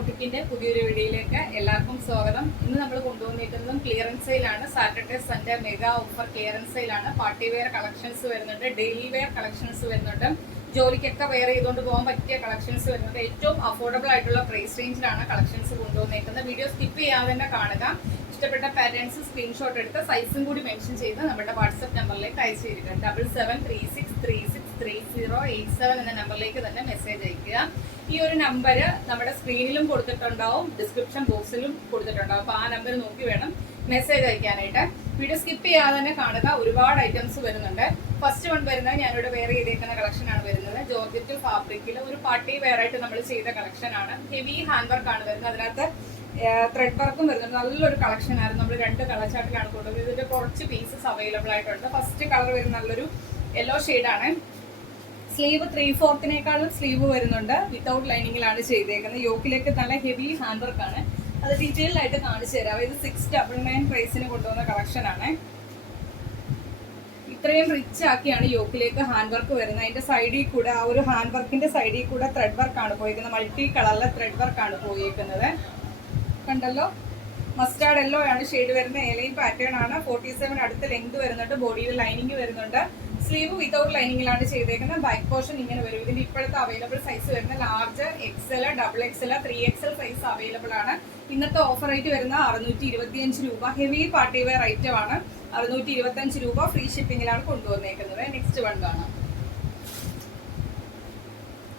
ബോട്ടിക്കിന്റെ പുതിയൊരു വീഡിയോയിലേക്ക് എല്ലാവർക്കും സ്വാഗതം. ഇന്ന് നമ്മൾ കൊണ്ടുവന്നിരിക്കുന്നതും ക്ലിയറൻസ് സെയിലാണ്. Saturday Sunday mega offer clearance സെയിലാണ്. പാർട്ടി വെയർ കളക്ഷൻസ് വരുന്നുണ്ട്, ഡെയിലി വെയർ കളക്ഷൻസ് വരുന്നുണ്ട്, ജോലിക്കൊക്കെ വെയർ ചെയ്തുകൊണ്ട് പോകാൻ പറ്റിയ കളക്ഷൻസ് വരുന്നുണ്ട്. ഏറ്റവും അഫോർഡബിൾ ആയിട്ടുള്ള പ്രൈസ് റേഞ്ചിലാണ് കളക്ഷൻസ് കൊണ്ടുവന്നിരിക്കുന്നത്. വീഡിയോ സ്കിപ്പ് ചെയ്യാതെ തന്നെ കാണുക. ഇഷ്ടപ്പെട്ട പാറ്റേൺസ് സ്ക്രീൻഷോട്ട് എടുത്ത് സൈസും കൂടി മെൻഷൻ ചെയ്ത് നമ്മുടെ വാട്സ്ആപ്പ് നമ്പറിലേക്ക് അയച്ചു തരിക. 7736363087 എന്ന നമ്പറിലേക്ക് തന്നെ മെസ്സേജ് അയക്കുക. ഈ ഒരു നമ്പർ നമ്മുടെ സ്ക്രീനിലും കൊടുത്തിട്ടുണ്ടാവും, ഡിസ്ക്രിപ്ഷൻ ബോക്സിലും കൊടുത്തിട്ടുണ്ടാവും. അപ്പോൾ ആ നമ്പർ നോക്കി വേണം മെസ്സേജ് അയക്കാനായിട്ട്. വീഡിയോ സ്കിപ്പ് ചെയ്യാതെ തന്നെ കാണുക. ഒരുപാട് ഐറ്റംസ് വരുന്നുണ്ട്. ഫസ്റ്റ് വൺ വരുന്നത് ഞാനിവിടെ വെയർ ചെയ്തേക്കുന്ന കളക്ഷൻ ആണ് വരുന്നത്. ജോർജറ്റ് ഫാബ്രിക്കിൽ ഒരു പാർട്ടി വെയർ ആയിട്ട് നമ്മൾ ചെയ്ത കളക്ഷൻ ആണ്. ഹെവി ഹാൻഡ് വർക്ക് ആണ് വരുന്നത്. അതിനകത്ത് ത്രെഡ് വർക്കും വരുന്നുണ്ട്. നല്ലൊരു കളക്ഷൻ ആയിരുന്നു. നമ്മൾ 2 കളർ ചാർട്ടിലാണ് കൊണ്ടുവന്നത്. ഇതിന്റെ കുറച്ച് പീസസ് അവൈലബിൾ ആയിട്ടുണ്ട്. ഫസ്റ്റ് കളർ വരുന്ന നല്ലൊരു യെല്ലോ ഷെയ്ഡാണ്. സ്ലീവ് 3/4 സ്ലീവ് വരുന്നുണ്ട്. വിത്തൗട്ട് ലൈനിങ്ങിലാണ് ചെയ്തേക്കുന്നത്. യോക്കിലേക്ക് നല്ല ഹെവി ഹാൻഡ് വർക്ക് ആണ്. അത് ഡീറ്റെയിൽ ആയിട്ട് കാണിച്ചു തരാം. ഇത് 699 പ്രൈസിന് കൊണ്ടുവന്ന കളക്ഷൻ ആണ്. ഇത്രയും റിച്ച് ആക്കിയാണ് യോക്കിലേക്ക് ഹാൻഡ് വർക്ക് വരുന്നത്. അതിന്റെ സൈഡിൽ കൂടെ ആ ഒരു ഹാൻഡ് വർക്കിന്റെ സൈഡിൽ കൂടെ ത്രെഡ് വർക്ക് ആണ് പോയിരിക്കുന്നത്. മൾട്ടി കളറിലെ ത്രെഡ് വർക്ക് ആണ് പോയിരിക്കുന്നത്. കണ്ടല്ലോ, മസ്റ്റാർഡ് യെല്ലോ ആണ് ഷെയ്ഡ് വരുന്നത്. എലൈൻ പാറ്റേൺ ആണ്. 47 അടുത്ത ലെങ്ത് വരുന്നുണ്ട്. ബോഡിയിൽ ലൈനിങ് വരുന്നുണ്ട്. സ്ലീവ് വിത്തൗട്ട് ലൈനിങ്ങിലാണ് ചെയ്തേക്കുന്നത്. ബാക്ക് പോർഷൻ ഇങ്ങനെ വരും. ഇതിന്റെ ഇപ്പോഴത്തെ അവൈലബിൾ സൈസ് വരുന്ന large, XL, XXL, 3XL size available ആണ്. ഇന്നത്തെ ഓഫർ റേറ്റ് വരുന്ന 625 രൂപ. ഹെവി പാർട്ടി വെയർ ഐറ്റം ആണ്. 625 രൂപ ഫ്രീ ഷിപ്പിംഗിലാണ് കൊണ്ടുവന്നേക്കുന്നത്. നെക്സ്റ്റ് വൺ കാണാം.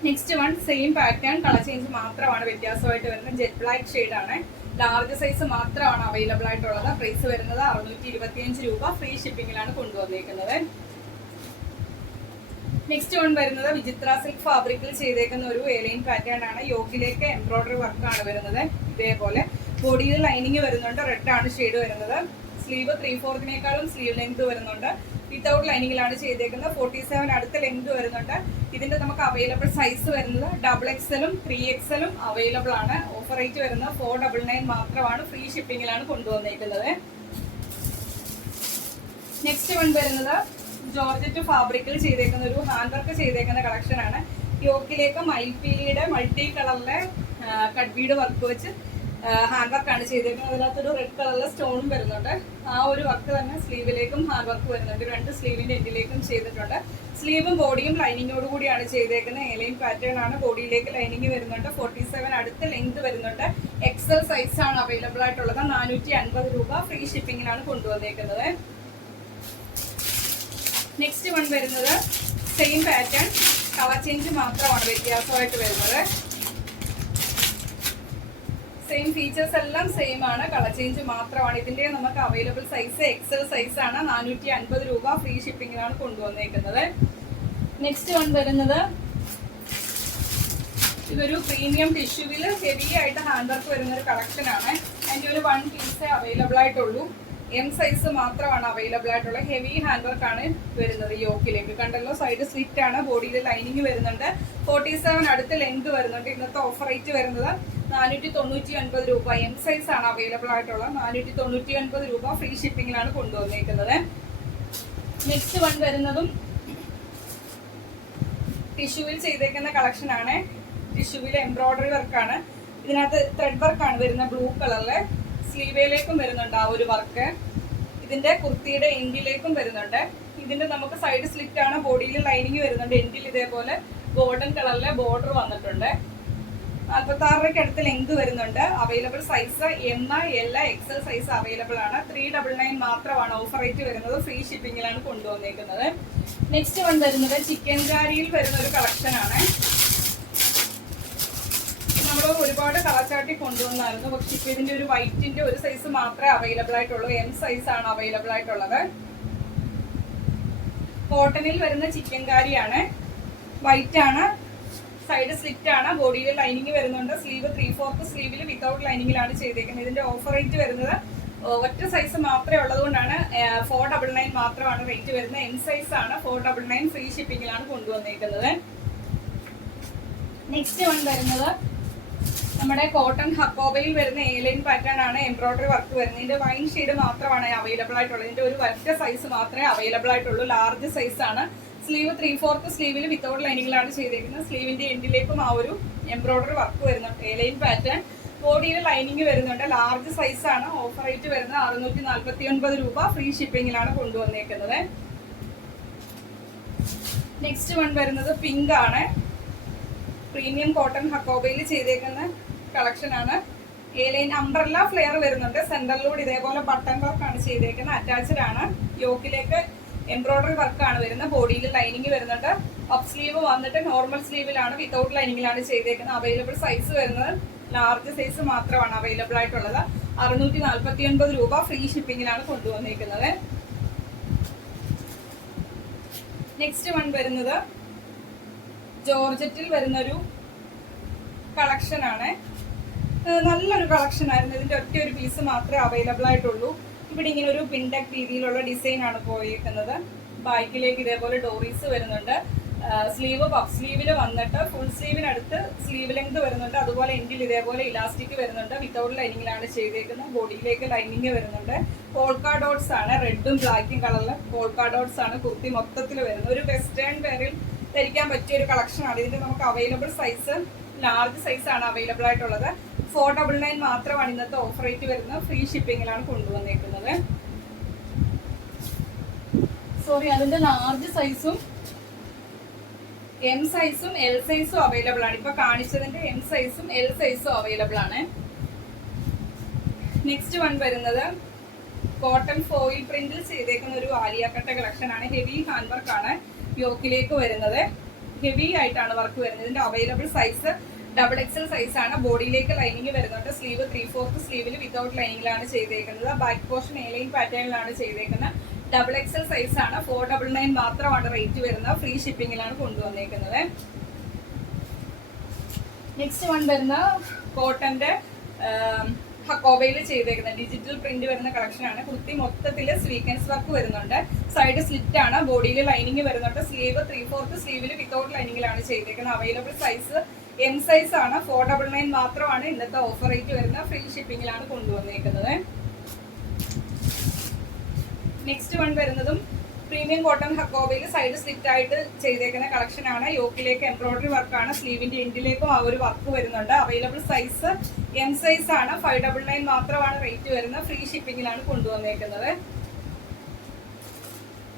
Next one same pattern, colour change മാത്രമാണ് വ്യത്യാസമായിട്ട് വരുന്നത്. ജെറ്റ് ബ്ലാക്ക് ഷെയ്ഡ് ആണ്. ലാർജ് സൈസ് മാത്രമാണ് അവൈലബിൾ ആയിട്ടുള്ളത്. പ്രൈസ് വരുന്നത് 625 രൂപ ഫ്രീ ഷിപ്പിംഗിലാണ് കൊണ്ടുവന്നേക്കുന്നത്. നെക്സ്റ്റ് വൺ വരുന്നത് വിചിത്ര സിൽക്ക് ഫാബ്രിക്കിൽ ചെയ്തേക്കുന്ന ഒരു എലൈൻ പാറ്റേൺ ആണ്. യോക്കിലേക്ക് എംബ്രോയിഡറി വർക്ക് ആണ് വരുന്നത്. ഇതേപോലെ ബോഡിയിൽ ലൈനിങ് വരുന്നുണ്ട്. റെഡ് ആണ് ഷെയ്ഡ് വരുന്നത്. സ്ലീവ് 3/4 സ്ലീവ് ലെങ്ത് വരുന്നുണ്ട്. വിത്തൗട്ട് ലൈനിങ്ങിലാണ് ചെയ്തേക്കുന്നത്. 47 അടുത്ത ലെങ്ത് വരുന്നുണ്ട്. ഇതിന്റെ നമുക്ക് അവൈലബിൾ സൈസ് വരുന്നത് XXL, 3XL അവൈലബിൾ ആണ്. ഓഫർ റേറ്റ് വരുന്നത് 499 മാത്രമാണ്. ഫ്രീ ഷിപ്പിംഗിലാണ് കൊണ്ടുവന്നേക്കുന്നത്. നെക്സ്റ്റ് വൺ വരുന്നത് ജോർജറ്റ് ഫാബ്രിക്കിൽ ചെയ്തേക്കുന്ന ഒരു ഹാൻഡ് വർക്ക് ചെയ്തേക്കുന്ന കളക്ഷൻ ആണ്. യോക്കിലേക്ക് മൈൽപീലിയുടെ മൾട്ടി കളറിലെ കട്ട് ബീഡ് വർക്ക് വെച്ച് ഹാൻഡ് വർക്ക് ആണ് ചെയ്തേക്കുന്നത്. അതിനകത്തൊരു റെഡ് കളറിലെ സ്റ്റോണും വരുന്നുണ്ട്. ആ ഒരു വർക്ക് തന്നെ സ്ലീവിലേക്കും ഹാൻഡ് വർക്ക് വരുന്നുണ്ട്. 2 സ്ലീവിന്റെ എൻഡിലേക്കും ചെയ്തിട്ടുണ്ട്. സ്ലീവും ബോഡിയും ലൈനിങ്ങോട് കൂടിയാണ് ചെയ്തേക്കുന്നത്. എലൈൻ പാറ്റേൺ ആണ്. ബോഡിയിലേക്ക് ലൈനിങ് വരുന്നുണ്ട്. 47 അടുത്ത ലെങ്ത് വരുന്നുണ്ട്. XL സൈസ് ആണ് അവൈലബിൾ ആയിട്ടുള്ളത്. 450 രൂപ ഫ്രീ ഷിപ്പിംഗിലാണ് കൊണ്ടുവന്നേക്കുന്നത്. നെക്സ്റ്റ് വൺ വരുന്നത് സെയിം പാറ്റേൺ, കളർ ചേഞ്ച് മാത്രമാണ് വ്യത്യാസമായിട്ട് വരുന്നത്. സെയിം ഫീച്ചേഴ്സ് എല്ലാം സെയിം ആണ്, കളർ ചേഞ്ച് മാത്രമാണ്. ഇതിന്റെ നമുക്ക് അവൈലബിൾ സൈസ് XL സൈസ് ആണ്. 450 രൂപ ഫ്രീ ഷിപ്പിംഗിലാണ് കൊണ്ടുവന്നേക്കുന്നത്. നെക്സ്റ്റ് വൺ വരുന്നത് ഇതൊരു പ്രീമിയം ടിഷ്യൂവിൽ ഹെവി ആയിട്ട് ഹാൻഡ് വർക്ക് വരുന്ന ഒരു കളക്ഷൻ ആണ്. അതിന്റെ ഒരു 1 പീസേ അവൈലബിൾ ആയിട്ടുള്ളൂ. M സൈസ് മാത്രമാണ് അവൈലബിൾ ആയിട്ടുള്ള. ഹെവി ഹാൻഡ് വർക്ക് ആണ് വരുന്നത്. യോക്കിലേക്ക് കണ്ടല്ലോ, സൈഡ് സ്ലിറ്റ് ആണ്. ബോഡിയിൽ ലൈനിങ് വരുന്നുണ്ട്. 47 അടുത്ത ലെങ്ത് വരുന്നുണ്ട്. ഇന്നത്തെ ഓഫർ റേറ്റ് വരുന്നത് 499 രൂപ. M സൈസ് ആണ് അവൈലബിൾ ആയിട്ടുള്ളത്. 499 രൂപ ഫ്രീ ഷിപ്പിംഗിലാണ് കൊണ്ടുവന്നേക്കുന്നത്. നെക്സ്റ്റ് വൺ വരുന്നതും ടിഷ്യൂവിൽ ചെയ്തേക്കുന്ന കളക്ഷൻ ആണ്. ടിഷ്യൂവിൽ എംബ്രോയിഡറി വർക്കാണ്. ഇതിനകത്ത് ത്രെഡ് വർക്കാണ് വരുന്ന ബ്ലൂ കളറിലെ. സ്ലീവേലേക്കും വരുന്നുണ്ട് ആ ഒരു വർക്ക്. ഇതിന്റെ കുർത്തിയുടെ എൻഡിലേക്കും വരുന്നുണ്ട്. ഇതിന്റെ നമുക്ക് സൈഡ് സ്ലിറ്റ് ആണ്. ബോഡിയിൽ ലൈനിങ് വരുന്നുണ്ട്. എൻഡിൽ ഇതേപോലെ ഗോൾഡൻ കളറിലെ ബോർഡർ വന്നിട്ടുണ്ട്. 46 അടുത്ത് ലെങ്ത് വരുന്നുണ്ട്. Available size M, L, XL size available ആണ്. 399 മാത്രമാണ് ഓഫർ റേറ്റ് വരുന്നത്. ഫ്രീ ഷിപ്പിംഗിലാണ് കൊണ്ടുവന്നേക്കുന്നത്. നെക്സ്റ്റ് വൺ വരുന്നത് ചിക്കൻ കാരിയിൽ വരുന്ന ഒരു കളക്ഷൻ ആണ്. നമ്മൾ ഒരുപാട് കളർ ചാർട്ടി കൊണ്ടുവന്നായിരുന്നു. പക്ഷെ ഇപ്പൊ ഇതിന്റെ ഒരു വൈറ്റിന്റെ ഒരു സൈസ് മാത്രമേ അവൈലബിൾ ആയിട്ടുള്ളൂ. M സൈസ് ആണ് അവൈലബിൾ ആയിട്ടുള്ളത്. കോട്ടണിൽ വരുന്ന ചിക്കൻ കാരിയാണ്. വൈറ്റ് ആണ്. സൈഡ് സ്ലിറ്റ് ആണ്. ബോഡിയിൽ ലൈനിങ് വരുന്നുണ്ട്. സ്ലീവ് 3/4 സ്ലീവിൽ വിത്തൗട്ട് ലൈനിങ്ങിലാണ് ചെയ്തേക്കുന്നത്. ഇതിന്റെ ഓഫർ റേറ്റ് വരുന്നത് ഒറ്റ സൈസ് മാത്രമേ ഉള്ളതുകൊണ്ടാണ് 499 മാത്രമാണ് റേറ്റ് വരുന്നത്. M സൈസ് ആണ്. 499 ഫ്രീ ഷിപ്പിംഗിലാണ് കൊണ്ടുവന്നേക്കുന്നത്. നെക്സ്റ്റ് വൺ വരുന്നത് നമ്മുടെ കോട്ടൺ ഹക്കോബയിൽ വരുന്ന എലൈൻ പാറ്റേൺ ആണ്. എംബ്രോയിഡറി വർക്ക് വരുന്നത്. ഇതിന്റെ വൈൻ ഷെയ്ഡ് മാത്രമാണ് അവൈലബിൾ ആയിട്ടുള്ളത്. ഇതിന്റെ ഒരു ഒറ്റ സൈസ് മാത്രമേ അവൈലബിൾ ആയിട്ടുള്ളൂ. ലാർജ് സൈസ് ആണ്. സ്ലീവ് 3/4 സ്ലീവിൽ വിത്തൗട്ട് ലൈനിങ്ങിലാണ് ചെയ്തേക്കുന്നത്. സ്ലീവിന്റെ എൻഡിലേക്കും ആ ഒരു എംബ്രോയിഡറി വർക്ക് വരുന്നുണ്ട്. A-line pattern. ബോഡിയിൽ ലൈനിങ് വരുന്നുണ്ട്. ലാർജ് സൈസ് ആണ്. ഓഫർ റേറ്റ് വരുന്നത് 649 രൂപ. ഫ്രീ ഷിപ്പിംഗിലാണ് കൊണ്ടുവന്നേക്കുന്നത്. നെക്സ്റ്റ് വൺ വരുന്നത് പിങ്ക് ആണ്. പ്രീമിയം കോട്ടൺ ഹക്കോബയിൽ ചെയ്തേക്കുന്ന കളക്ഷൻ ആണ്. എലൈൻ അംബ്രല്ല ഫ്ലെയർ വരുന്നുണ്ട്. സെന്ററിലൂടെ ഇതേപോലെ ബട്ടൺ വർക്ക് ആണ് ചെയ്തേക്കുന്നത്. അറ്റാച്ച്ഡ് ആണ്. യോക്കിലേക്ക് എംബ്രോയിഡറി വർക്കാണ് വരുന്നത്. ബോഡിയിൽ ലൈനിങ് വരുന്നുണ്ട്. അപ്പ് സ്ലീവ് വന്നിട്ട് നോർമൽ സ്ലീവിലാണ്, വിത്തൗട്ട് ലൈനിങ്ങിലാണ് ചെയ്തേക്കുന്നത്. അവൈലബിൾ സൈസ് വരുന്നത് ലാർജ് സൈസ് മാത്രമാണ് അവൈലബിൾ ആയിട്ടുള്ളത്. 649 രൂപ. ഫ്രീ ഷിപ്പിംഗിലാണ് കൊണ്ടുവന്നിരിക്കുന്നത്. നെക്സ്റ്റ് വൺ വരുന്നത് ജോർജറ്റിൽ വരുന്നൊരു കളക്ഷൻ ആണ്. നല്ലൊരു കളക്ഷൻ ആയിരുന്നു. ഇതിന്റെ ഒറ്റ ഒരു പീസ് മാത്രമേ അവൈലബിൾ ആയിട്ടുള്ളൂ. ഇവിടെ ഇങ്ങനെ ഒരു പിൻടെക് രീതിയിലുള്ള ഡിസൈൻ ആണ് പോയിരിക്കുന്നത്. ബാക്കിലേക്ക് ഇതേപോലെ ഡോറീസ് വരുന്നുണ്ട്. സ്ലീവ് പഫ് സ്ലീവിൽ വന്നിട്ട് ഫുൾ സ്ലീവിനടുത്ത് സ്ലീവ് ലെങ്ത് വരുന്നുണ്ട്. അതുപോലെ എൻഡിൽ ഇതേപോലെ ഇലാസ്റ്റിക് വരുന്നുണ്ട്. വിത്തൗട്ട് ലൈനിങ്ങിലാണ് ചെയ്തേക്കുന്നത്. ബോഡിയിലേക്ക് ലൈനിങ് വരുന്നുണ്ട്. പോൾക്കാ ഡോട്ട്സ് ആണ്. റെഡും ബ്ലാക്കും കളറിൽ പോൾക്കാ ഡോട്ട്സ് ആണ് കുർത്തി മൊത്തത്തിൽ വരുന്നത്. ഒരു വെസ്റ്റേൺ വെയറിൽ ധരിക്കാൻ പറ്റിയ ഒരു കളക്ഷൻ ആണ്. ഇതിന്റെ നമുക്ക് അവൈലബിൾ സൈസ് ലാർജ് സൈസ് ആണ് അവൈലബിൾ ആയിട്ടുള്ളത്. 499 മാത്രമാണ് ഇന്നത്തെ ഓഫർ റേറ്റ് വരുന്നത്. ഫ്രീ ഷിപ്പിംഗിലാണ് കൊണ്ടുവന്നേക്കുന്നത്. സോറി, അതിന്റെ ലാർജ് സൈസും എം സൈസും എൽ സൈസും അവൈലബിൾ ആണ്. ഇപ്പൊ കാണിച്ചതിന്റെ എം സൈസും എൽ സൈസും അവൈലബിൾ ആണ്. നെക്സ്റ്റ് വൺ വരുന്നത് കോട്ടൺ ഫോയിൽ പ്രിന്റിൽ ചെയ്തേക്കുന്ന ഒരു ആലിയാക്കട്ട കളക്ഷൻ ആണ്. ഹെവി ഹാൻഡ് വർക്ക് ആണ് യോക്കിലേക്ക് വരുന്നത്. ഹെവി ആയിട്ടാണ് വർക്ക് വരുന്നത്. ഇതിന്റെ അവൈലബിൾ സൈസ് XXL സൈസ് ആണ്. ബോഡിയിലേക്ക് ലൈനിങ് വരുന്നുണ്ട്. സ്ലീവ് 3/4 സ്ലീവിൽ വിത്തൗട്ട് ലൈനിങ്ങിലാണ് ചെയ്തേക്കുന്നത്. ബാക്ക് പോർഷൻ എലൈൻ പാറ്റേണിലാണ് ചെയ്തേക്കുന്നത്. XXL സൈസ് ആണ്. 499 മാത്രമാണ് റേറ്റ് വരുന്നത്. ഫ്രീ ഷിപ്പിംഗിലാണ് കൊണ്ടുവന്നേക്കുന്നത്. നെക്സ്റ്റ് വൺ വരുന്ന കോട്ടന്റെ ഹക്കോബയിൽ ചെയ്തേക്കുന്നത് ഡിജിറ്റൽ പ്രിന്റ് വരുന്ന കളക്ഷൻ ആണ്. കുർത്തി മൊത്തത്തില് സ്വീക്കൻസ് വർക്ക് വരുന്നുണ്ട്. സൈഡ് സ്ലിറ്റ് ആണ്. ബോഡിയിൽ ലൈനിങ് വരുന്നുണ്ട്. സ്ലീവ് 3/4 സ്ലീവിൽ വിത്തൗട്ട് ലൈനിങ്ങിലാണ് ചെയ്തേക്കുന്നത്. അവൈലബിൾ സൈസ് എം സൈസ് ആണ്. 499 മാത്രമാണ് ഇന്നത്തെ ഓഫർ റേറ്റ് വരുന്നത്. ഫ്രീ ഷിപ്പിംഗിലാണ് കൊണ്ടുവന്നേക്കുന്നത്. നെക്സ്റ്റ് വൺ വരുന്നതും പ്രീമിയം കോട്ടൺ ഹക്കോബയിൽ സൈഡ് സ്ലിറ്റ് ആയിട്ട് ചെയ്തേക്കുന്ന കളക്ഷൻ ആണ്. യോക്കിലേക്ക് എംബ്രോയിഡറി വർക്കാണ്. സ്ലീവിന്റെ എൻഡിലേക്കും ആ ഒരു വർക്ക് വരുന്നുണ്ട്. അവൈലബിൾ സൈസ് എം സൈസ് ആണ്. 599 മാത്രമാണ് റേറ്റ് വരുന്നത്. ഫ്രീ ഷിപ്പിംഗിലാണ് കൊണ്ടുവന്നേക്കുന്നത്.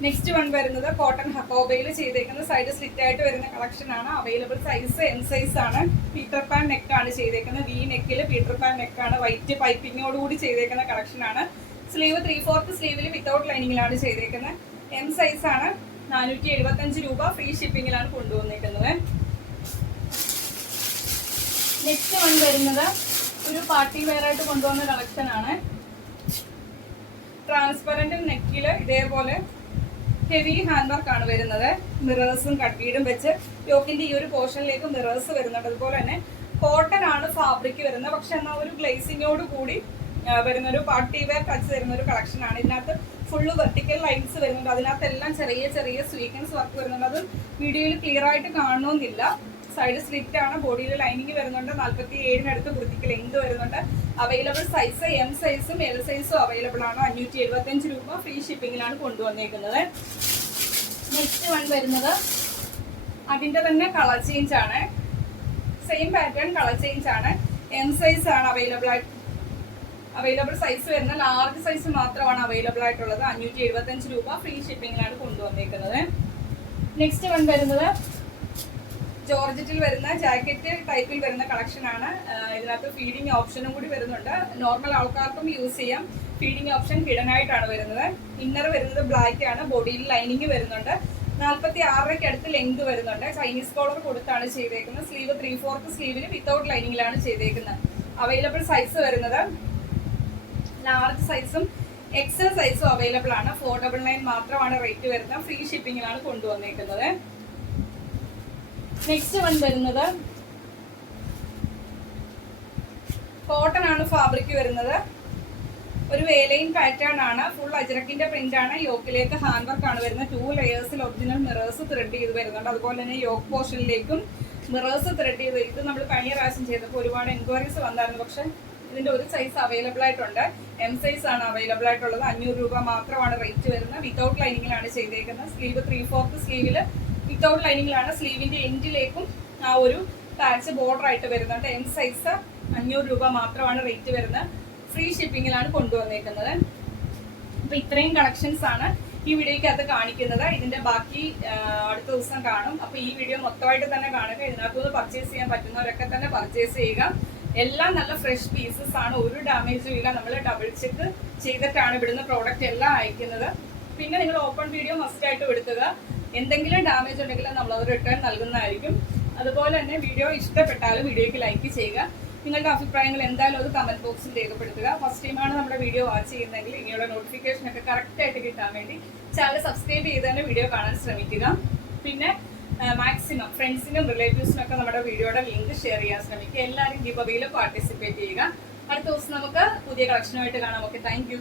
നെക്സ്റ്റ് വൺ വരുന്നത് കോട്ടൺ ഹക്കോബയിൽ ചെയ്തേക്കുന്ന സൈഡ് സ്ലിറ്റ് ആയിട്ട് വരുന്ന കളക്ഷൻ ആണ്. അവൈലബിൾ സൈസ് എം സൈസ് ആണ്. പീറ്റർ പാൻ നെക്ക് ആണ് ചെയ്തേക്കുന്നത്. വി നെക്കിൽ പീറ്റർ പാൻ നെക്കാണ്. വൈറ്റ് പൈപ്പിങ്ങോടുകൂടി ചെയ്തേക്കുന്ന കളക്ഷൻ ആണ്. സ്ലീവ് 3/4 സ്ലീവിൽ വിത്തൗട്ട് ലൈനിങ്ങിലാണ് ചെയ്തേക്കുന്നത്. എം സൈസ് ആണ്. 475 രൂപ. ഫ്രീ ഷിപ്പിംഗിലാണ് കൊണ്ടുവന്നേക്കുന്നത്. നെക്സ്റ്റ് വൺ വരുന്നത് ഒരു പാർട്ടി വെയർ ആയിട്ട് കൊണ്ടുവന്ന കളക്ഷൻ ആണ്. ട്രാൻസ്പെറന്റ് നെക്കിൽ ഇതേപോലെ ഹെവി ഹാൻഡ് വർക്ക് ആണ് വരുന്നത്. മിറേഴ്സും കട്ടീടും വെച്ച് യോക്കിന്റെ ഈ ഒരു പോർഷനിലേക്ക് മിറേഴ്സ് വരുന്നുണ്ട്. അതുപോലെ തന്നെ കോട്ടൺ ആണ് ഫാബ്രിക് വരുന്നത്. പക്ഷെ എന്നാൽ ഒരു ഗ്ലേസിങ്ങോട് കൂടി വരുന്ന ഒരു പാർട്ടി വെയർ ടച്ച് വരുന്ന ഒരു കളക്ഷൻ ആണ്. ഇതിനകത്ത് ഫുള്ള് വെർട്ടിക്കൽ ലൈൻസ് വരുന്നുണ്ട്. അതിനകത്തെല്ലാം ചെറിയ ചെറിയ സ്വീക്കൻസ് വർക്ക് വരുന്നുണ്ട്. അത് വീഡിയോയിൽ ക്ലിയർ ആയിട്ട് കാണണമെന്നില്ല. സൈഡ് സ്ലിറ്റ് ആണ്. ബോഡിയിൽ ലൈനിങ് വരുന്നുണ്ട്. 47 കുർത്തിക്ക് ലെങ്ത് വരുന്നുണ്ട്. അവൈലബിൾ സൈസ് എം സൈസും എൽ സൈസും അവൈലബിൾ ആണ്. 575 രൂപ. ഫ്രീ ഷിപ്പിംഗിലാണ് കൊണ്ടുവന്നേക്കുന്നത്. നെക്സ്റ്റ് വൺ വരുന്നത് അതിന്റെ തന്നെ കളർ ചേഞ്ച് ആണ്. സെയിം പാറ്റേൺ കളർ ചേഞ്ച് ആണ്. എം സൈസ് ആണ് അവൈലബിൾ സൈസ് വരുന്ന ലാർജ് സൈസ് മാത്രമാണ് അവൈലബിൾ ആയിട്ടുള്ളത്. 575 രൂപ. ഫ്രീ ഷിപ്പിംഗിലാണ് കൊണ്ടുവന്നേക്കുന്നത്. നെക്സ്റ്റ് വൺ വരുന്നത് ജോർജറ്റിൽ വരുന്ന ജാക്കറ്റ് ടൈപ്പിൽ വരുന്ന കളക്ഷൻ ആണ്. ഇതിനകത്ത് ഫീഡിങ് ഓപ്ഷനും കൂടി വരുന്നുണ്ട്. നോർമൽ ആൾക്കാർക്കും യൂസ് ചെയ്യാം. ഫീഡിങ് ഓപ്ഷൻ ഹിഡൻ ആയിട്ടാണ് വരുന്നത്. ഇന്നർ വരുന്നത് ബ്ലാക്ക് ആണ്. ബോഡിയിൽ ലൈനിങ് വരുന്നുണ്ട്. 46 അടുത്ത് ലെങ്ത് വരുന്നുണ്ട്. ചൈനീസ് കോളർ കൊടുത്താണ് ചെയ്തേക്കുന്നത്. സ്ലീവ് 3/4 സ്ലീവിൽ വിത്തൗട്ട് ലൈനിങ്ങിലാണ് ചെയ്തേക്കുന്നത്. അവൈലബിൾ സൈസ് വരുന്നത് ലാർജ് സൈസും എക്സൽ സൈസും അവൈലബിൾ ആണ്. 499 മാത്രമാണ് റേറ്റ് വരുന്നത്. ഫ്രീ ഷിപ്പിംഗിലാണ് കൊണ്ടുവന്നേക്കുന്നത്. നെക്സ്റ്റ് വൺ വരുന്നത് കോട്ടൺ ആണ് ഫാബ്രിക് വരുന്നത്. ഒരു വേലൈൻ പാറ്റേൺ ആണ്. ഫുൾ അജ്രക്കിന്റെ പ്രിന്റ് ആണ്. യോക്കിലേക്ക് ഹാൻഡ് വർക്ക് ആണ് വരുന്നത്. 2 ലെയേഴ്സിൽ ഒറിജിനൽ മിറേഴ്സ് ത്രെഡ് ചെയ്ത് വരുന്നുണ്ട്. അതുപോലെ തന്നെ യോക്ക് പോർഷനിലേക്കും മിറേഴ്സ് ത്രെഡ് ചെയ്ത്. ഇത് നമ്മൾ കഴിഞ്ഞ പ്രാവശ്യം ചെയ്തപ്പോൾ ഒരുപാട് എൻക്വയറീസ് വന്നായിരുന്നു. പക്ഷെ ഇതിന്റെ ഒരു സൈസ് അവൈലബിൾ ആയിട്ടുണ്ട്. എം സൈസ് ആണ് അവൈലബിൾ ആയിട്ടുള്ളത്. 500 രൂപ മാത്രമാണ് റേറ്റ് വരുന്നത്. വിത്തൗട്ട് ലൈനിങ്ങിലാണ് ചെയ്തേക്കുന്നത്. Sleeve 3/4 സ്ലീവിൽ without ലൈനിങ്ങിലാണ്. സ്ലീവിന്റെ എൻഡിലേക്കും ആ ഒരു പാച്ച് ബോർഡർ ആയിട്ട് വരുന്നുണ്ട്. എം സൈസ് 500 രൂപ മാത്രമാണ് റേറ്റ് വരുന്നത്. ഫ്രീ ഷിപ്പിങ്ങിലാണ് കൊണ്ടുവന്നേക്കുന്നത്. അപ്പൊ ഇത്രയും കളക്ഷൻസ് ആണ് ഈ വീഡിയോയ്ക്കകത്ത് കാണിക്കുന്നത്. ഇതിന്റെ ബാക്കി അടുത്ത ദിവസം കാണും. അപ്പൊ ഈ വീഡിയോ മൊത്തമായിട്ട് തന്നെ കാണുക. ഇതിനകത്തുനിന്ന് പർച്ചേസ് ചെയ്യാൻ പറ്റുന്നവരൊക്കെ തന്നെ പർച്ചേസ് ചെയ്യുക. എല്ലാം നല്ല ഫ്രഷ് പീസസ് ആണ്, ഒരു ഡാമേജും ഇല്ല. നമ്മൾ ഡബിൾ ചെക്ക് ചെയ്തിട്ടാണ് ഇവിടുന്ന് പ്രോഡക്റ്റ് എല്ലാം അയക്കുന്നത്. പിന്നെ നിങ്ങൾ ഓപ്പൺ വീഡിയോ മസ്റ്റ് ആയിട്ട് എടുക്കുക. എന്തെങ്കിലും ഡാമേജ് ഉണ്ടെങ്കിൽ നമ്മളത് റിട്ടേൺ നൽകുന്നതായിരിക്കും. അതുപോലെ തന്നെ വീഡിയോ ഇഷ്ടപ്പെട്ടാലും വീഡിയോയ്ക്ക് ലൈക്ക് ചെയ്യുക. നിങ്ങളുടെ അഭിപ്രായങ്ങൾ എന്തായാലും അത് കമന്റ് ബോക്സിൽ രേഖപ്പെടുത്തുക. ഫസ്റ്റ് ടൈമാണ് നമ്മുടെ വീഡിയോ വാച്ച് ചെയ്യുന്നതെങ്കിൽ ഇങ്ങനെയുള്ള നോട്ടിഫിക്കേഷൻ ഒക്കെ കറക്റ്റ് ആയിട്ട് കിട്ടാൻ വേണ്ടി ചാനൽ സബ്സ്ക്രൈബ് ചെയ്ത് തന്നെ വീഡിയോ കാണാൻ ശ്രമിക്കുക. പിന്നെ മാക്സിമം ഫ്രണ്ട്സിനും റിലേറ്റീവ്സിനും ഒക്കെ നമ്മുടെ വീഡിയോയുടെ ലിങ്ക് ഷെയർ ചെയ്യാൻ ശ്രമിക്കുക. എല്ലാവരും ഗിവ് അവേയിൽ പാർട്ടിസിപ്പേറ്റ് ചെയ്യുക. അടുത്ത ദിവസം നമുക്ക് പുതിയ കളക്ഷനുമായിട്ട് കാണാം. Okay, thank you.